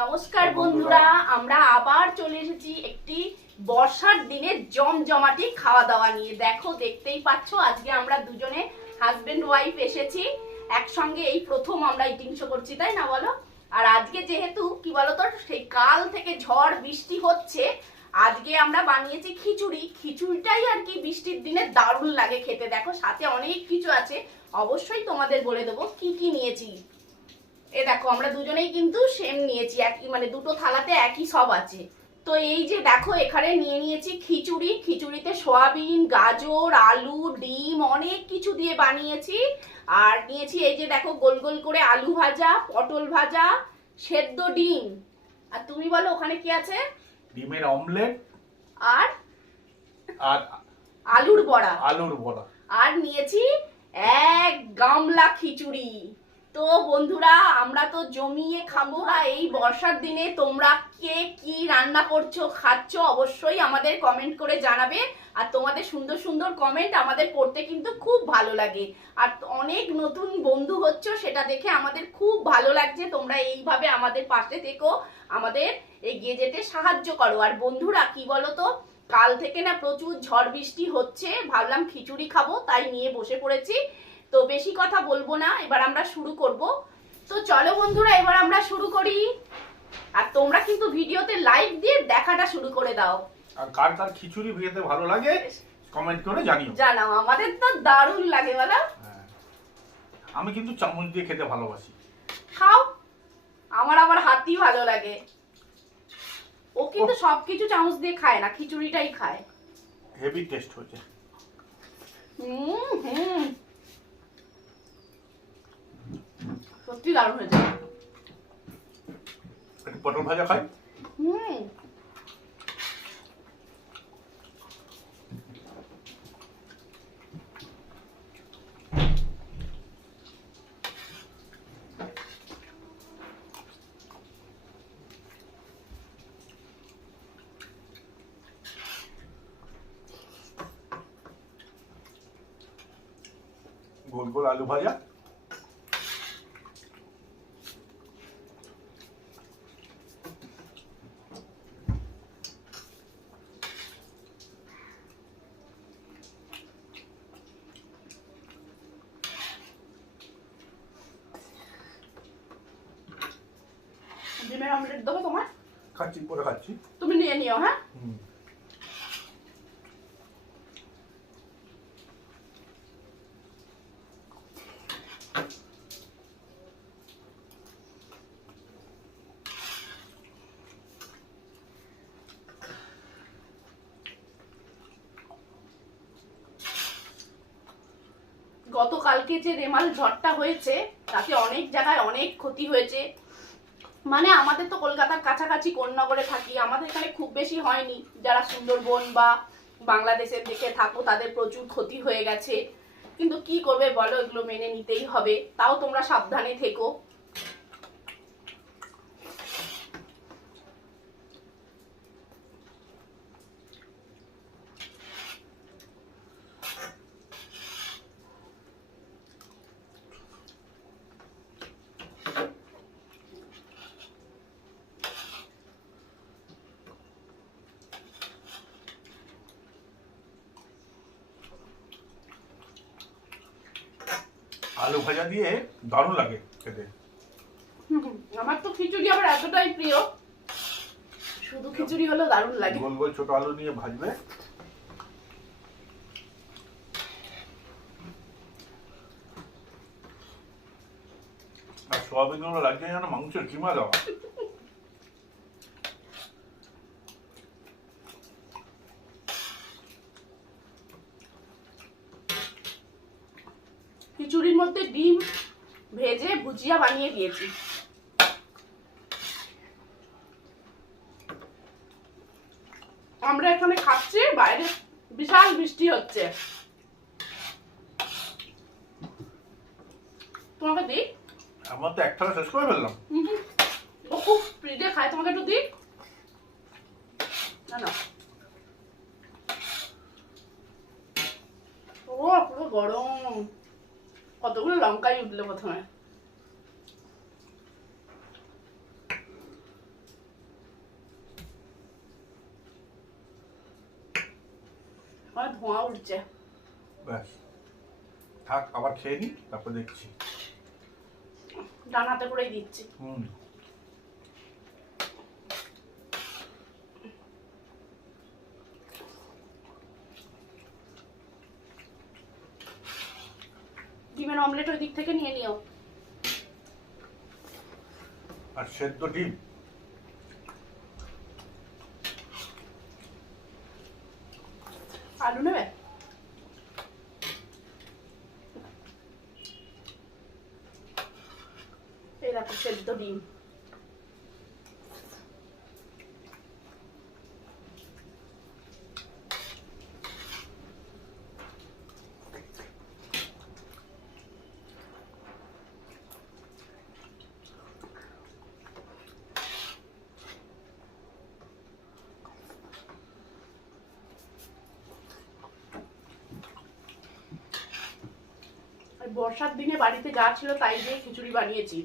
নমস্কার বন্ধুরা, আমরা আবার চলে এসেছি একটি বর্ষার দিনে জমজমাটি খাওয়া দাওয়া নিয়ে। দেখো, দেখতেই পাচ্ছ, আজকে আমরা দুজনে হাজবেন্ড ওয়াইফ এসেছি একসঙ্গে। এই প্রথম আমরা ইটিং শো করছি, তাই না বলো? আর আজকে যেহেতু কি বলতো, সেই কাল থেকে ঝড় বৃষ্টি হচ্ছে, আজকে আমরা বানিয়েছি খিচুড়ি। খিচুড়িটাই আর কি বৃষ্টির দিনে দারুণ লাগে খেতে। দেখো, সাথে অনেক কিছু আছে, অবশ্যই তোমাদের বলে দেবো কি কি নিয়েছি। এ দেখো, আমরা দুজনেই কিন্তু সেম নিয়েছি, একই মানে দুটো থালাতে একই সব আছে। তো এই যে দেখো, এখানে নিয়ে নিয়েছি খিচুড়ি। খিচুড়িতে সয়াবিন, গাজর, আলু, ডিম অনেক কিছু দিয়ে বানিয়েছি। আর নিয়েছি এই যে দেখো, গোল গোল করে আলু ভাজা, পটল ভাজা, সেদ্ধ ডিম। আর তুমি বলো ওখানে কি আছে? ডিমের অমলেট আর আর আলুর বড়া। আর নিয়েছি এক গামলা খিচুড়ি। তো বন্ধুরা, আমরা তো জমিয়ে খাবো। এই বর্ষার দিনে তোমরা কে কি রান্না করছো, খাচ্ছো, অবশ্যই আমাদের কমেন্ট করে জানাবে। আর তোমাদের সুন্দর সুন্দর কমেন্ট আমাদের পড়তে কিন্তু খুব ভালো লাগে। আর অনেক নতুন বন্ধু হচ্ছ, সেটা দেখে আমাদের খুব ভালো লাগছে। তোমরা এইভাবে আমাদের পাশে থেকো, আমাদের এগিয়ে যেতে সাহায্য করো। আর বন্ধুরা, কি বলো তো, কাল থেকে না প্রচুর ঝড় বৃষ্টি হচ্ছে, ভাবলাম খিচুড়ি খাবো, তাই নিয়ে বসে পড়েছি। তো বেশি কথা বলবো না, এবার আমরা শুরু করব। তো চলো বন্ধুরা, এবার আমরা শুরু করি। আর তোমরা কিন্তু ভিডিওতে লাইক দিয়ে দেখাটা শুরু করে দাও। আর কার কার খিচুড়ি খেতে ভালো লাগে কমেন্ট করে জানাও। আমাদের তো দারুণ লাগে, বলো? আমি কিন্তু চামচ দিয়ে খেতে ভালোবাসি। খাও, আমার আবার হাতই ভালো লাগে। ও কিন্তু সবকিছু চামচ দিয়ে খায় না, খিচুড়িটাই খায়। হেভি টেস্ট হয়েছে। সত্যি দারুণ হয়েছে। পটল ভাজা খাই। গোল গোল আলু ভাজা। ডিমের অমলেট দেবো তোমার? খাচ্ছি, পরে খাচ্ছি। তুমি নিয়ে নিও। হ্যাঁ, গতকালকে যে রেমাল ঝড়টা হয়েছে, তাতে অনেক জায়গায় অনেক ক্ষতি হয়েছে। মানে আমাদের তো কলকাতার কাছাকাছি কোন্নগরে থাকি, আমাদের এখানে খুব বেশি হয়নি। যারা সুন্দরবন বা বাংলাদেশের দিকে থাকো, তাদের প্রচুর ক্ষতি হয়ে গেছে। কিন্তু কি করবে বলো, এগুলো মেনে নিতেই হবে। তাও তোমরা সাবধানে থেকো। আলু ভাজা দিয়ে দারুণ লাগে খেতে। আমার তো খিচুড়ি আবার এতটাই প্রিয়, শুধু খিচুড়ি হলেও দারুণ লাগে। গোল গোল ছোট আলু নিয়ে ভাজবে। আর সোয়াবিন গুলো লাগছে যেন মাংসের কিমা দেওয়া। খিচুড়ির মধ্যে ডিম ভেজে ভুজিয়া বানিয়ে দিয়েছি। আমরা এখানে খাচ্ছি, বাইরে বিশাল বৃষ্টি হচ্ছে। তোমাকে দিই? আমার তো এক থালা শেষ করে ফেললাম। ও খুব ফ্রিজে খায়, তোমাকে একটু দিই? না না, ও পুরো গরম। কতগুলো লঙ্কাই উঠলো প্রথমে। ধোঁয়া উঠছে। ব্যাস, থাক, আবার খেয়ে নি, তারপর দেখছি। ডান হাতে করেই দিচ্ছি। ডিমের অমলেট ওই দিক থেকে নিয়ে নিও। আর সেদ্ধ ডিম, আলু নেবে? এই দেখো সেদ্ধ ডিম। বর্ষার দিনে বাড়িতে যা ছিল তাই দিয়ে খিচুড়ি বানিয়েছি।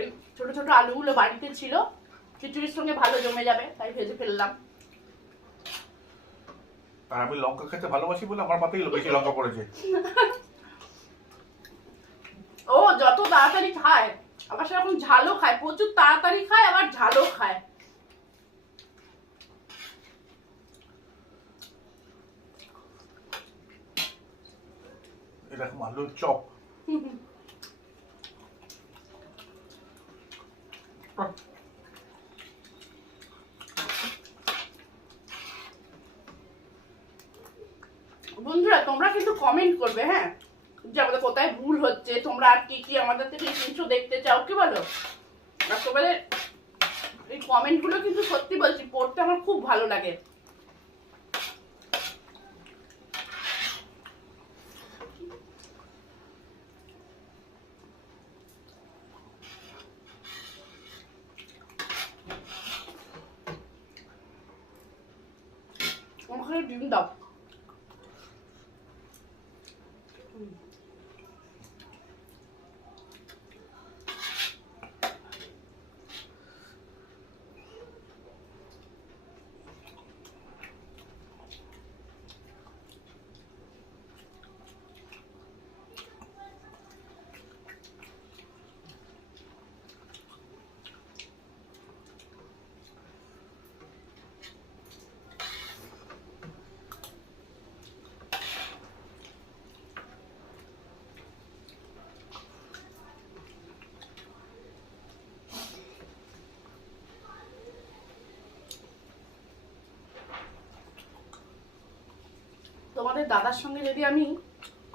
এই ছোট ছোট আলুগুলো বাড়িতে ছিল, খিচুড়ির সঙ্গে ভালো জমে যাবে, তাই ভেজে ফেললাম। আর আমি লঙ্কা খেতে ভালোবাসি বলে আমার পাতেই বেশি লঙ্কা পড়েছে। ও যত তাড়াতাড়ি খায়, আবার সেরকম ঝালও খায়, প্রচুর তাড়াতাড়ি খায়, আবার ঝালও খায়। এরকম আলুর চপ, বন্ধুরা তোমরা কিন্তু কমেন্ট করবে, হ্যাঁ, যে আমাদের কোথায় ভুল হচ্ছে, তোমরা আর কি কি আমাদের থেকে কিছু দেখতে চাও, কি বলো? আর তোমাদের এই কমেন্ট গুলো কিন্তু সত্যি বলছি পড়তে আমার খুব ভালো লাগে। আমাকে ডিম দাও। তোমাদের দাদার সঙ্গে যদি আমি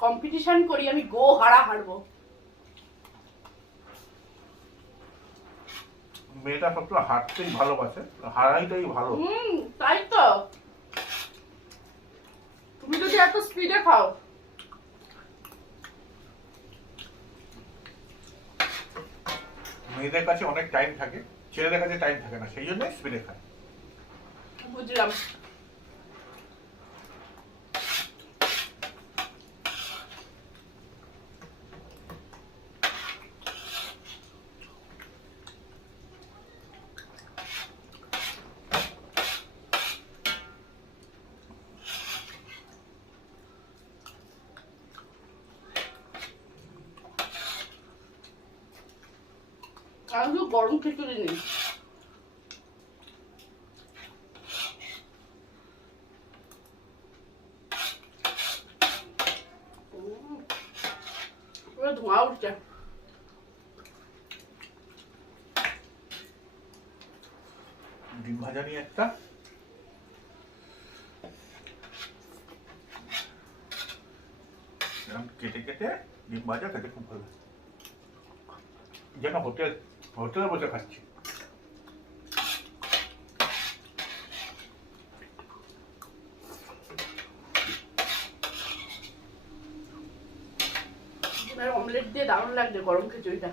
কম্পিটিশন করি, আমি গো হারবো। মেয়েটা সবসময় হাঁটতেই ভালোবাসে, হারাইটাই ভালো। তাই তো, তুমি যদি এত স্পিডে খাও। মেয়েদের কাছে অনেক টাইম থাকে, ছেলেদের কাছে টাইম থাকে না, সেই জন্য স্পিডে খায়। বুঝলাম। আমি তো গরম খিচুড়ি নেই। ধোঁয়া উঠছে। ডিম ভাজা নিয়ে একটা, কেটে কেটে ডিম ভাজা খেতে খুব ভালো, যেন হোটেলে বসে খাচ্ছি। অমলেট দিয়ে দারুণ লাগছে গরম খিচুড়িটা।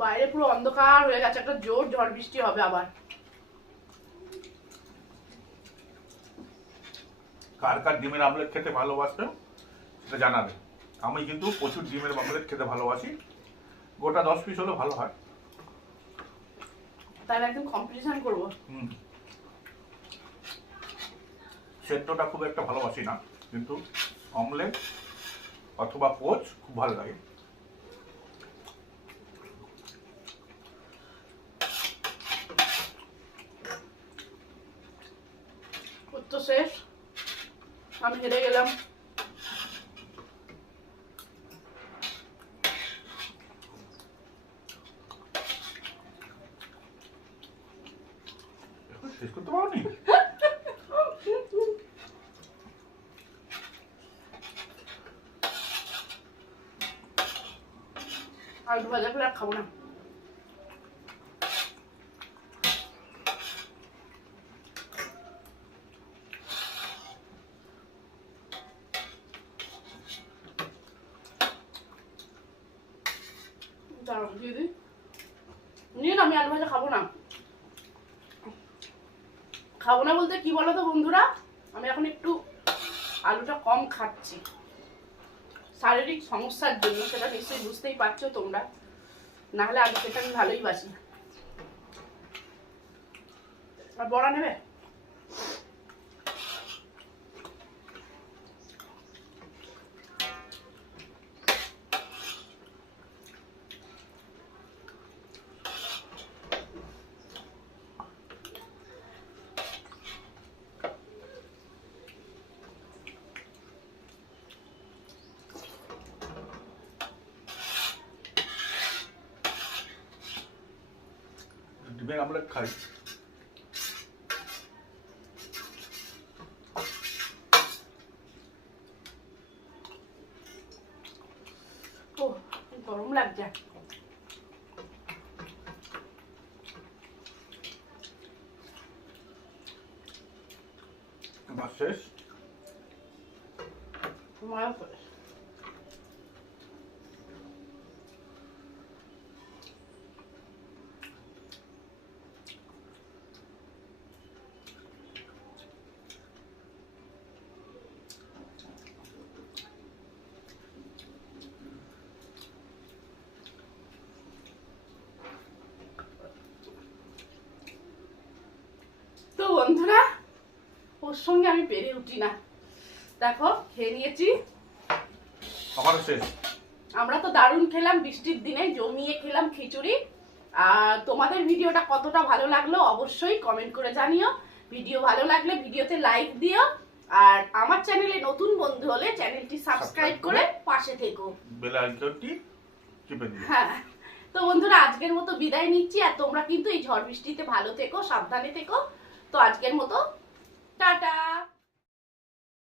বাইরে পুরো অন্ধকার হয়ে গেছে, একটা জোর ঝড় বৃষ্টি হবে আবার। কার কার ডিমের আমলেট খেতে ভালোবাসবে সেটা জানাবে। আমি কিন্তু প্রচুর ডিমের আমলেট খেতে ভালোবাসি, গোটা 10 পিস হলে ভালো হয়। তাহলে একদম কম্পিটিশন করবো। সেদ্ধটা খুব একটা ভালোবাসি না, কিন্তু অমলেট অথবা পোচ খুব ভালো লাগে। তো শেষ, আমি হেরে গেলাম। শেষ করতে পারোনি? আলু ভাজা করে আর খাবো না। দাঁড়াও দিয়ে দিই। নিয়ে না, আমি আলু ভাজা খাবো না। খাবো না বলতে কি বলো তো বন্ধুরা, আমি এখন একটু আলুটা কম খাচ্ছি শারীরিক সমস্যার জন্য, সেটা নিশ্চয়ই বুঝতেই পারছো তোমরা। না হলে আলু খেতে আমি ভালোই বাসি। আর বড়া নেবে? ডিমের আমলেট খাই। ও গরম লাগছে। আমার শেষ। মায়া করে। তো বন্ধুরা, ওর সঙ্গে আমি পেরে উঠি না। দেখো খেয়ে নিয়েছি। আমারও শেষ। আমরা তো দারুণ খেলাম, বৃষ্টির দিনে জমিয়ে খেলাম খিচুড়ি। আর তোমাদের ভিডিওটা কতটা ভালো লাগলো অবশ্যই কমেন্ট করে জানিও। ভিডিও ভালো লাগলে ভিডিওতে লাইক দিও। আর আমার চ্যানেলে নতুন বন্ধু হলে চ্যানেলটি সাবস্ক্রাইব করে পাশে থেকো। বেল আইকনটি টিপে দিও। হ্যাঁ, তো বন্ধুরা আজকের মতো বিদায় নিচ্ছি। আর তোমরা কিন্তু এই ঝড় বৃষ্টিতে ভালো থেকো, সাবধানে থেকো। তো আজকের মতো টাটা।